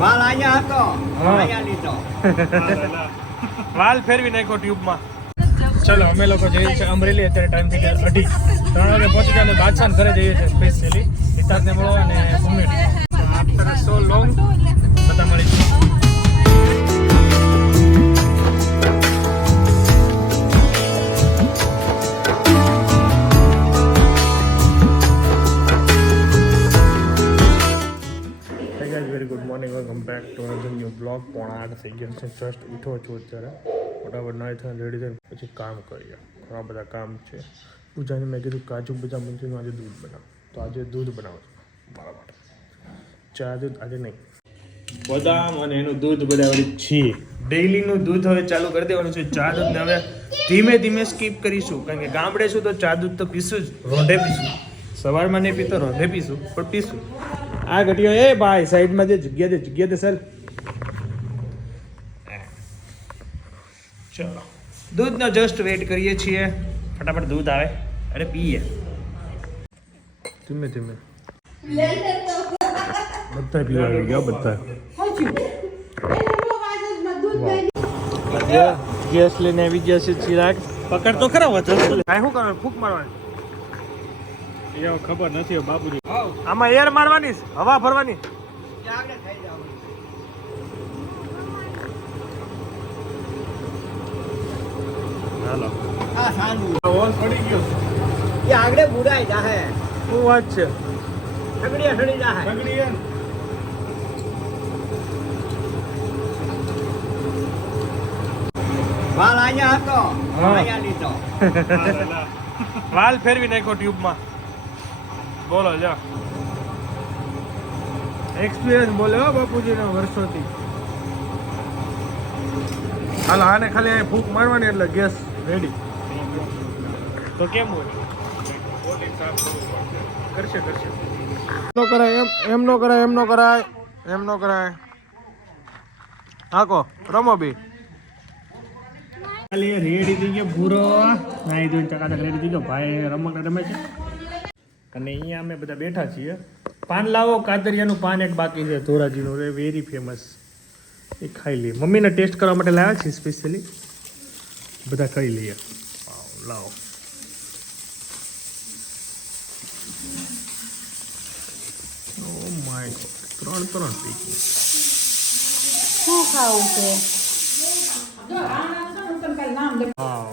વાલ અહીંયા હતો અહીંયા લીધો વાલ ફેરવી નાખ્યો ટ્યુબમાં. ચલો અમે લોકો જઈએ છીએ અમરેલી. અત્યારે ટાઈમ થઈ ગયો 2:30. 3 વાગે પહોંચી જાય બાદશાહ ઘરે જઈએ છીએ સ્પેશિયલી હિતાર્થને મળવા અને ભૂમિ. આફ્ટર સો લોંગ બધા મળીશું. Very good morning, welcome back to another new blog. 8:30 થઈ ગયા છે. જસ્ટ ઉઠો છું અત્યારે. ફટાફટ નાઈ થઈને રેડી થઈને પછી કામ કરીએ. ઘણા બધા કામ છે. પૂજાને મેં કીધું કાજુ બદામ મંચુરિયન આજે દૂધ બનાવ, તો આજે દૂધ બનાવું છું મારા માટે. ચા દૂધ આજે નહીં, બદામ અને એનું દૂધ બનાવવાનું છીએ. ડેઈલીનું દૂધ હવે ચાલુ કરી દેવાનું છે. ચા દૂધને હવે ધીમે ધીમે સ્કીપ કરીશું, કારણ કે ગામડે છું તો ચા દૂધ તો પીશું જ, રોંઢે પીશું. સવારમાં નહીં પીતો, રોંઢે પીશું, પણ પીશું. આ ઘટીઓ એ ભાઈ સાઈડમાં જે જગ્યા દે સર. ચલો દૂધનો જસ્ટ વેઇટ કરીએ છીએ. ફટાફટ દૂધ આવે અરે પીએ ધીમે ધીમે. બધા પીવા આવી ગયા બધા. ગેસ લઈને આવી ગયા છે ચિરાગ. પકડ તો ખરા હતો શું કરવાનું? ફૂંક મારવાની ખબર નથી બાપુજી. આમાં એર મારવાની, હવા ભરવાની. હાલો આ સાનું ઓન પડી ગયો. એ આગળ બુડાઈ જાહે. શું વાત છે? સગડી સડી જાહે. સગડી એમ વાલ અહીંયા હતો હા. અહીંયા લીધો. વાલ ફેરવી નાખ્યો ટ્યુબમાં. બોલો જા એક્સપિરિયન્સ બોલે હો બાપુજીનો વર્ષોથી. હાલ આને ખાલી અહીં ફૂંક મારવાની એટલે ગેસ રેડી. તો કેમ હોય? કરશે નો કરાય એમ નો કરાય એમ નો કરાય. હાકો રમો બી. ખાલી રેડી થઈ ગયો ભૂરો. નાઈ ધોઈને ચકાચક રેડી થઈ ગયો. ભાઈ રમકડા રમે છે. અને અહીંયા અમે બધા બેઠા છીએ. પાન લાવો, કાતરિયાનું પાન એક બાકી છે ધોરાજીનું, વેરી ફેમસ. એ ખાઈ લઈએ. મમ્મીને ટેસ્ટ કરવા માટે લાવ્યા છીએ સ્પેશિયલી. બધા ખાઈ લઈએ. લાવો ઓ માય ગોડ, 3 પીકી. શું ખાવું છે? હા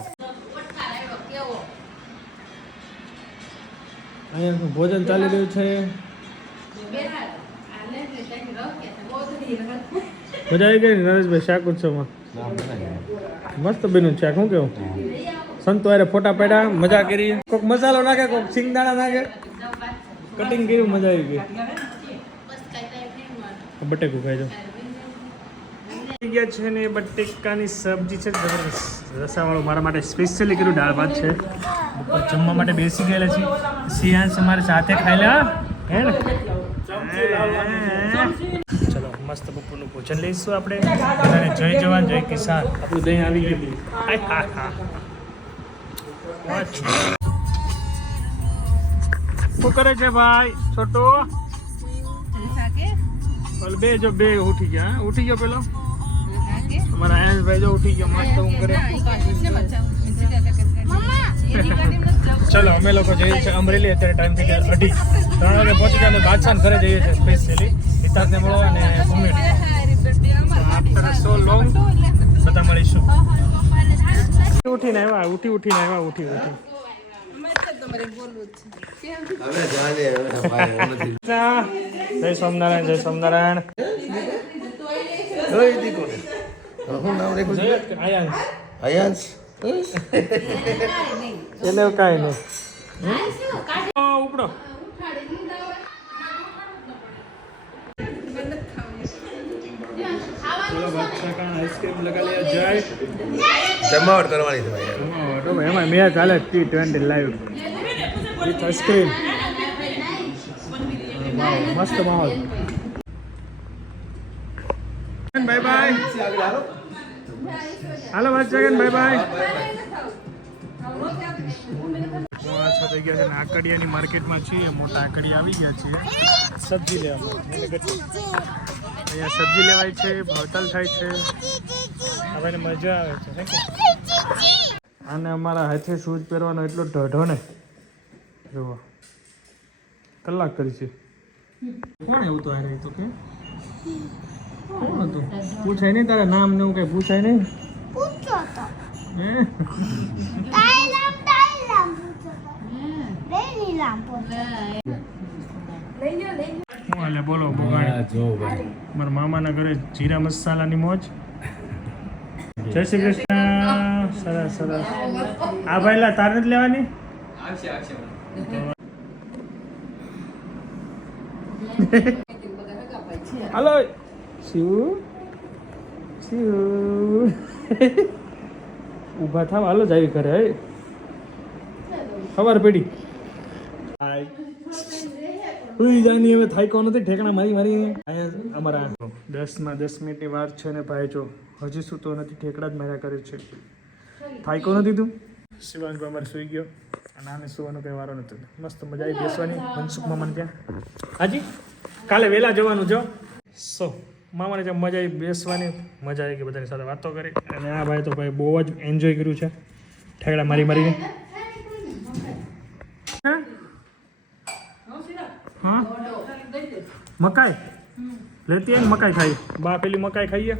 અહીંયા ભોજન ચાલી રહ્યું છે. મજા આવી ગઈ ને નરેશભાઈ શાક ઉત્સવમાં? મસ્ત બન્યું શાક. શું કેવું? સંતો હારે ફોટા પાડ્યા, મજા કરી. કોઈક મસાલો નાખે, કોઈક સિંગદાણા નાખે, કટિંગ કર્યું, મજા આવી ગઈ. બટેકું ખાઈ જાઓ. ગયા છે ને બટેકાની સબ્જી છે જબરદસ્ત. રસાવાળું મારા માટે સ્પેશિયલી કર્યું. દાળ ભાત છે. બપોર જમવા માટે બેસી ગયેલા છે. સિયાંશ અમારે સાથે ખાઈ લે હે ને. ચલો મસ્ત બપોરનું ભોજન લઈશું આપણે. બધાને જય જવાન જય કિસાન. આપણું દહીં આવી ગયું. શું કરે છે ભાઈ છોટો? બે જો બે ઉઠી ગયો પેલો અમારા આયંશભાઈ જો ઉઠી ગયો. મસ્ત ઊંઘ કરે. ચલો અમે લોકો જઈએ છીએ અમરેલી. અત્યારે ટાઈમ થઈ ગયો 2:30. 3 વાગે પહોંચી જાય બાદશાહ ઘરે જઈએ છીએ સ્પેશિયલી હિતાર્થને મળવા અને ભૂમિ. આફ્ટર સો લોંગ બધા મળીશું. ઉઠીને આવ્યા. જય સ્વામિનારાયણ. અયાંશ એને કાંઈ નહીં. ઉપડો આઈસ્ક્રીમ લગા લે જાય. જમાવટ કરવાની છે ભાઈ. એમાં મેચ ચાલે T20 લાઈવ વિથ આઈસ્ક્રીમ. મસ્ત માહોલ. Bye bye. હાલો વાત જગન બાય બાય. પાછા થઈ ગયા છે ને આકડિયાની માર્કેટમાં છીએ. મોટા આકડિયા આવી ગયા છે સબ્જી લેવા. અહીંયા સબ્જી લેવાય છે, ભાવતાલ થાય છે, હવે મજા આવે છે કે આને અમારા હાથે શૂઝ પહેરવાનો એટલો ઢઢો ને જુઓ કલાક કરી છે. કોણ એવું તો હારે તો કે કોણ હતું પૂછાય નહીં તારા નામ ને એવું કઈ પૂછાય નહીં પૂછો તો હે? તાઈલામ પૂછો તો નીલામ પૂછો હું હાલે બોલો બગાડી મારા મામાના ઘરે જીરા મસાલાની મોજ. જય શ્રી કૃષ્ણ. સરસ સરસ. આ ભાઈલા તારે નથી લેવાની હાલો શિવ શિવ ઊભા થાવ હાલો જાવી ઘરે હે ખબર પડી હુઈ જાની હવે થાયકો નથી ઠેકણા મારી મારી અહીંયા અમારા 10 મિનિટની વાર છે ને ભાઈ જો હજી સૂતો નથી ઠેકડા જ માર્યા કરે છે. થાયકો નથી તું શિવાંગ અમારે સૂઈ ગયો અને આને સુવાનો કંઈ વારો નથી. મસ્ત મજા આવી બેસવાની મનસુખ મામાને ત્યાં. હાજી કાલે વહેલા જવાનું જો મામાને ત્યાં મજા આવી બેસવાની મજા આવી ગઈ બધાની સાથે વાતો કરી અને આ ભાઈ તો ભાઈ બહુ જ એન્જોય કર્યું છે ઠેકડા મારી મારીને. હા મકાઈ લેતી આવી મકાઈ ખાઈ બા પેલી મકાઈ ખાઈએ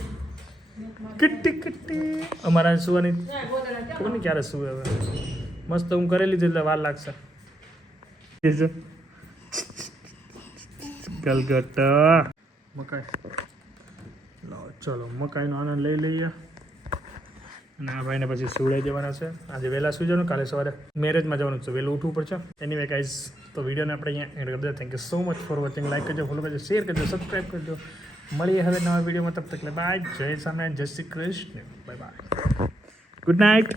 કિટ્ટી કિટ્ટી અમારા સુવાની ખબર નહીં ક્યારે સુવે હવે મસ્ત હું કરેલી છે એટલે વાર લાગશે. કલકત્તા મકાઈ લાવો ચલો મકાઈનો આનંદ લઈ લઈએ અને આ ભાઈને પછી સુવડાઈ દેવાના છે. આજે વહેલા સુઈ જવાનું કાલે સવારે મેરેજમાં જવાનું છે વહેલું ઉઠવું પડશે. એનીવે ગાઈઝ તો વિડીયોને આપણે અહીંયા એન્ડ કરી દઈએ. Thank you so much for watching. Like કરજો ફોલો કરજો શેર કરજો સબસ્ક્રાઈબ કરજો. મળીએ હવે નવા વિડીયોમાં તબ તક બાય. જય સ્વામિનારાયણ જય Shri Krishna bye bye good night.